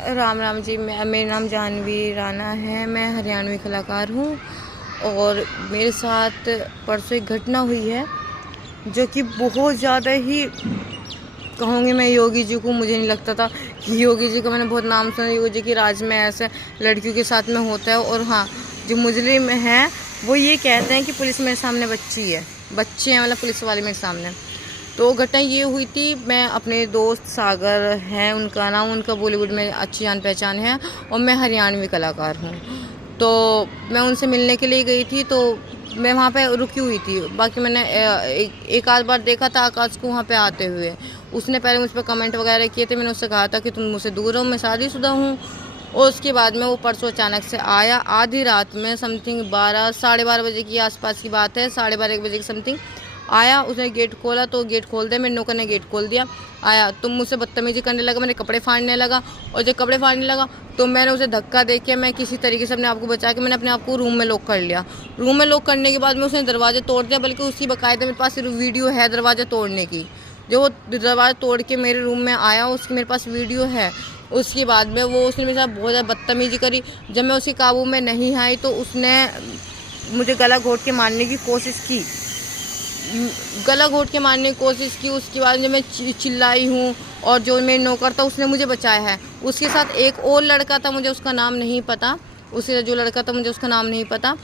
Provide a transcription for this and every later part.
राम राम जी। मेरा नाम जानवी राणा है। मैं हरियाणवी कलाकार हूँ और मेरे साथ परसों एक घटना हुई है जो कि बहुत ज़्यादा ही कहूँगी मैं योगी जी को। मुझे नहीं लगता था कि योगी जी का मैंने बहुत नाम सुना, योगी जी की राज में ऐसे लड़कियों के साथ में होता है। और हाँ, जो मुजरिम हैं वो ये कहते हैं कि पुलिस मेरे सामने बच्चे हैं, मतलब पुलिस वाले मेरे सामने। तो घटना ये हुई थी, मैं अपने दोस्त सागर हैं उनका नाम, उनका बॉलीवुड में अच्छी जान पहचान है और मैं हरियाणवी कलाकार हूँ। तो मैं उनसे मिलने के लिए गई थी, तो मैं वहाँ पे रुकी हुई थी। बाकी मैंने एक आध बार देखा था आकाश को वहाँ पे आते हुए। उसने पहले मुझ पर कमेंट वगैरह किए थे। मैंने उससे कहा था कि तुम मुझसे दूर रहो, मैं शादीशुदा हूँ। और उसके बाद में वो परसों अचानक से आया, आधी रात में, समथिंग 12 साढ़े 12 बजे की आसपास की बात है, 12:30 1 बजे की समथिंग आया। उसने गेट खोला तो गेट खोल दिया, मेरे नौकर ने गेट खोल दिया। आया तो मुझसे बदतमीजी करने लगा, मेरे कपड़े फाड़ने लगा। और जब कपड़े फाड़ने लगा तो मैंने उसे धक्का दे के, मैं किसी तरीके से अपने आप को बचा के मैंने अपने आप को रूम में लॉक कर लिया। रूम में लॉक करने के बाद में उसने दरवाजे तोड़ दिया, बल्कि उसकी बाकायदा मेरे पास वीडियो है दरवाजे तोड़ने की। जो वो दरवाजा तोड़ के मेरे रूम में आया उसकी मेरे पास वीडियो है। उसके बाद में वो उसने मेरे साथ बहुत ज़्यादा बदतमीजी करी। जब मैं उसके काबू में नहीं आई तो उसने मुझे गला घोट के मारने की कोशिश की। उसके बाद जब मैं चिल्लाई हूँ और जो मेरे नौकर था उसने मुझे बचाया है। उसके साथ एक और लड़का था, मुझे उसका नाम नहीं पता। उसका नाम नहीं पता।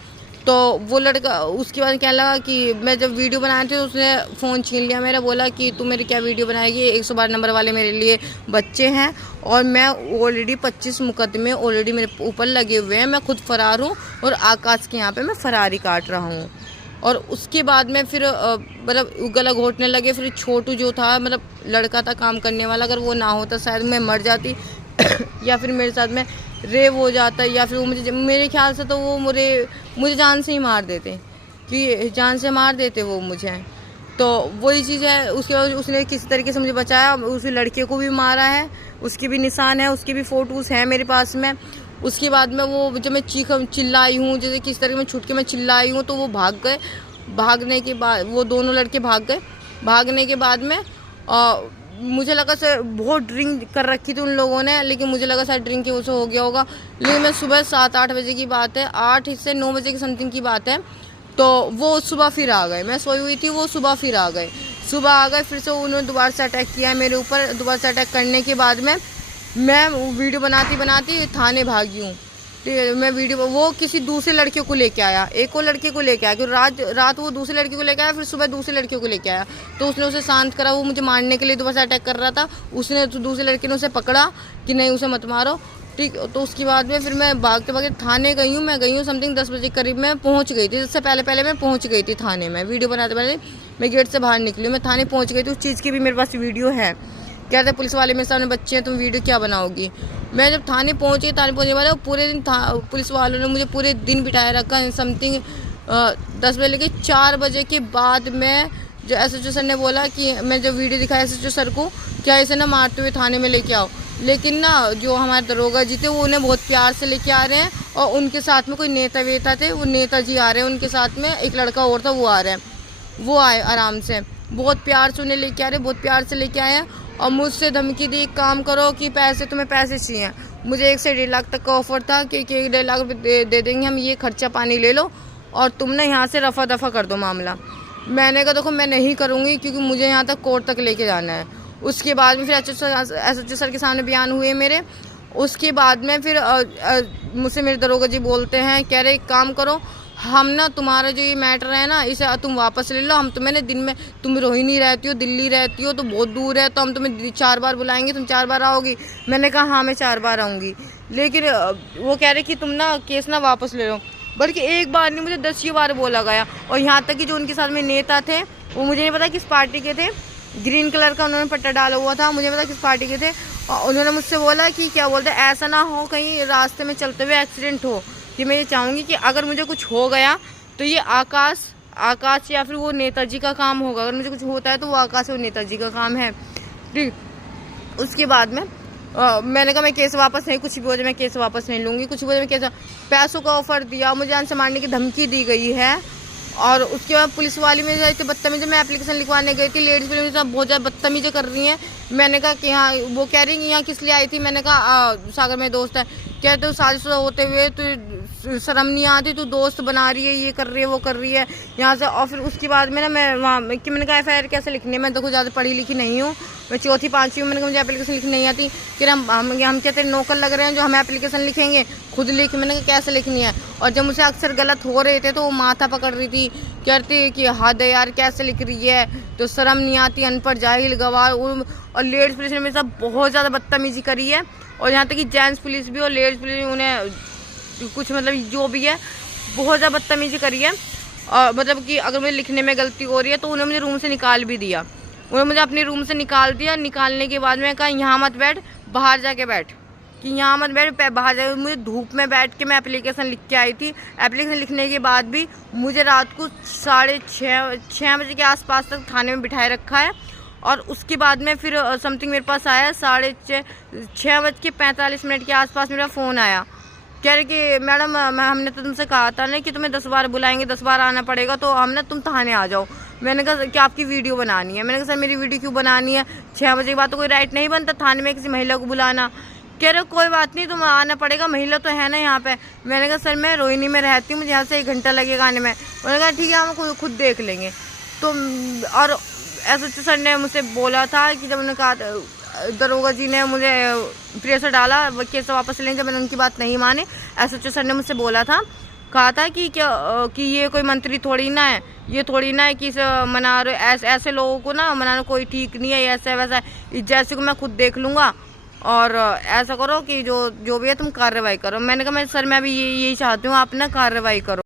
तो वो लड़का उसके बाद कहने लगा कि मैं जब वीडियो बनाए थे उसने फ़ोन छीन लिया मेरा। बोला कि तू मेरी क्या वीडियो बनाएगी, 112 नंबर वाले मेरे लिए बच्चे हैं और मैं ऑलरेडी 25 मुकदमे ऑलरेडी मेरे ऊपर लगे हुए हैं, मैं खुद फ़रार हूँ और आकाश के यहाँ पे मैं फ़रारी काट रहा हूँ। और उसके बाद में फिर मतलब गला घोटने लगे। फिर छोटू जो था, मतलब लड़का था काम करने वाला, अगर वो ना होता शायद मैं मर जाती या फिर मेरे साथ में रेप हो जाता, या फिर वो मेरे ख्याल से तो वो मुझे जान से ही मार देते, कि जान से मार देते वो मुझे। तो वही चीज़ है। उसके बाद उसने किसी तरीके से मुझे बचाया। उसी लड़के को भी मारा है, उसके भी निशान है, उसके भी फ़ोटोज़ हैं मेरे पास में। उसके बाद में वो जब मैं चिल्लाई हूँ, जैसे किस तरह मैं छूट के मैं चिल्लाई हूँ, तो वो भाग गए। भागने के बाद वो दोनों लड़के भाग गए। भागने के बाद में मुझे लगा सर बहुत ड्रिंक कर रखी थी उन लोगों ने, लेकिन मुझे लगा शायद ड्रिंक की वजह से हो गया होगा। लेकिन मैं सुबह 7-8 बजे की बात है, 8 से 9 बजे की समथिंग की बात है। तो वो सुबह फिर आ गए, मैं सोई हुई थी, वो सुबह फिर आ गए। फिर से उन्होंने दोबारा से अटैक किया है मेरे ऊपर। दोबारा से अटैक करने के बाद में मैं वीडियो बनाती थाने भागी हूँ। मैं वीडियो वो किसी दूसरे लड़के को लेके आया, एक और लड़के को लेके आया, क्योंकि रात वो दूसरे लड़के को लेके आया, फिर सुबह दूसरे लड़के को लेके आया। तो उसने उसे शांत करा, वो मुझे मारने के लिए दोबारा से अटैक कर रहा था। उसने दूसरे लड़के ने उसे पकड़ा कि नहीं उसे मत मारो, ठीक। तो उसके बाद में फिर मैं भागते भागते थाने गई हूँ। समथिंग 10 बजे करीब मैं पहुँच गई थी। इससे पहले मैं पहुँच गई थी थाने में। वीडियो बनाते पहले मैं गेट से बाहर निकली, मैं थाने पहुँच गई थी। उस चीज़ की भी मेरे पास वीडियो है। कहते पुलिस वाले मेरे सामने बच्चे हैं, तुम वीडियो क्या बनाओगी। मैं जब थाने पहुंचने वाले पूरे दिन पुलिस वालों ने मुझे पूरे दिन बिठाया रखा। समथिंग 10 बजे लेके 4 बजे के बाद में जो SHO सर ने बोला कि मैं जो वीडियो दिखाया SHO सर को, क्या इसे ना मारते हुए थाने में लेके आओ। लेकिन ना जो हमारे दरोगा जी थे वो उन्हें बहुत प्यार से लेके आ रहे हैं, और उनके साथ में कोई नेता वेता थे, वो नेताजी आ रहे हैं उनके साथ में, एक लड़का और था वो आ रहा है। वो आए आराम से, बहुत प्यार से उन्हें लेके आ रहे, बहुत प्यार से लेके आए हैं। और मुझसे धमकी दी, काम करो कि तुम्हें पैसे चाहिए। मुझे 1 से 1.5 लाख तक का ऑफर था कि 1.5 लाख दे देंगे हम, ये खर्चा पानी ले लो और तुम ना यहाँ से रफा दफा कर दो मामला। मैंने कहा देखो मैं नहीं करूँगी, क्योंकि मुझे यहाँ तक कोर्ट तक लेके जाना है। उसके बाद में फिर SHO सर के सामने बयान हुए मेरे। उसके बाद में फिर मुझसे मेरे दरोगा जी बोलते हैं, कह रहे काम करो, हम ना तुम्हारा जो ये मैटर है ना इसे तुम वापस ले लो। हम तुम्हें ना दिन में, तुम रोहिणी रहती हो, दिल्ली रहती हो, तो बहुत दूर है, तो हम तुम्हें 4 बार बुलाएंगे, तुम 4 बार आओगी। मैंने कहा हाँ मैं 4 बार आऊँगी। लेकिन वो कह रहे कि तुम ना केस ना वापस ले लो। बल्कि एक बार नहीं, मुझे 10 बार बोला गया। और यहाँ तक कि जो उनके साथ में नेता थे वो मुझे नहीं पता किस पार्टी के थे, ग्रीन कलर का उन्होंने पट्टा डाला हुआ था, मुझे पता किस पार्टी के थे। और उन्होंने मुझसे बोला कि क्या बोलते हैं, ऐसा ना हो कहीं रास्ते में चलते हुए एक्सीडेंट हो, कि मैं ये चाहूँगी कि अगर मुझे कुछ हो गया तो ये आकाश या फिर वो नेताजी का काम होगा। अगर मुझे कुछ होता है तो वो आकाश और नेताजी का काम है, ठीक। उसके बाद में मैंने कहा मैं केस वापस नहीं, कुछ भी हो जाए मैं केस वापस नहीं लूँगी, कुछ भी हो जाए मैं केस। पैसों का ऑफर दिया, मुझे जान से मारने की धमकी दी गई है। और उसके बाद पुलिस वाली मेरे साथ इतनी बदतमीजी, मैं एप्लीकेशन लिखवाने गई थी, लेडीज़ पुलिस मेरे साथ बहुत ज़्यादा बदतमीजी कर रही हैं। मैंने कहा कि हाँ, वो कह रही कि यहाँ किस लिए आई थी। मैंने कहा सागर में दोस्त है। कहते हो शादीशुदा होते हुए तो शर्म नहीं आती, तू दोस्त बना रही है, ये कर रही है, वो कर रही है यहाँ से। और फिर उसके बाद में ना मैं वहाँ कि मैंने कहा FIR कैसे लिखनी है, मैं तो कुछ ज़्यादा पढ़ी लिखी नहीं हूँ, मैं 4th 5वीं हूँ। मैंने कहा मुझे एप्लीकेशन लिखनी नहीं आती। फिर हम कहते नौकर लग रहे हैं जो हमें एप्लीकेशन लिखेंगे, खुद लिख। मैंने कहा कैसे लिखनी है। और जब मुझे अक्सर गलत हो रहे थे तो वो माथा पकड़ रही थी, कहती कि हद है यार, कैसे लिख रही है, तो शर्म नहीं आती, अनपढ़ जाहिल गवार। और लेडीज़ पुलिस ने मेरे साथ बहुत ज़्यादा बदतमीजी करी है। और यहाँ तक कि जेंट्स पुलिस भी और लेडीज़ पुलिस उन्हें कुछ मतलब जो भी है बहुत ज़्यादा बदतमीजी करी है। और मतलब कि अगर मुझे लिखने में गलती हो रही है तो उन्होंने मुझे रूम से निकाल भी दिया। उन्होंने मुझे अपने रूम से निकाल दिया। निकालने के बाद में कहा यहाँ मत बैठ, बाहर जाके बैठ, कि यहाँ मत बैठ, बाहर जाके। मुझे धूप में बैठ के मैं एप्लीकेशन लिख के आई थी। एप्लीकेशन लिखने के बाद भी मुझे रात को 6:30 बजे के आसपास तक थाने में बिठाए रखा है। और उसके बाद में फिर समथिंग मेरे पास आया 6:45 के आसपास मेरा फ़ोन आया। कह रहे कि मैडम हमने तो तुमसे कहा था ना कि तुम्हें 10 बार बुलाएंगे, 10 बार आना पड़ेगा, तो हम ना तुम थाने आ जाओ। मैंने कहा कि आपकी वीडियो बनानी है। मैंने कहा सर मेरी वीडियो क्यों बनानी है, 6 बजे के बाद तो कोई राइट नहीं बनता थाने में किसी महिला को बुलाना। कह रहे कोई बात नहीं, तुम आना पड़ेगा, महिला तो है ना यहाँ पे। मैंने कहा सर मैं रोहिणी में रहती हूँ, मुझे यहाँ से 1 घंटा लगेगा आने में। उन्होंने कहा ठीक है, हम खुद देख लेंगे। तो और SHO सर ने मुझसे बोला था कि जब उन्होंने कहा, दरोगा जी ने मुझे प्रेशर डाला केस वापस लेंगे, जब मैंने उनकी बात नहीं मानी। SHO सर ने मुझसे बोला था, कहा था कि क्या कि ये कोई मंत्री थोड़ी ना है, ये थोड़ी ना है कि मना रहे, ऐसे लोगों को ना मनाना कोई ठीक नहीं है, ऐसा वैसा। जैसे को मैं खुद देख लूँगा और ऐसा करो कि जो भी है तुम कार्रवाई करो। मैंने कहा मैं सर मैं अभी यही चाहती हूँ, आप ना कार्रवाई करो।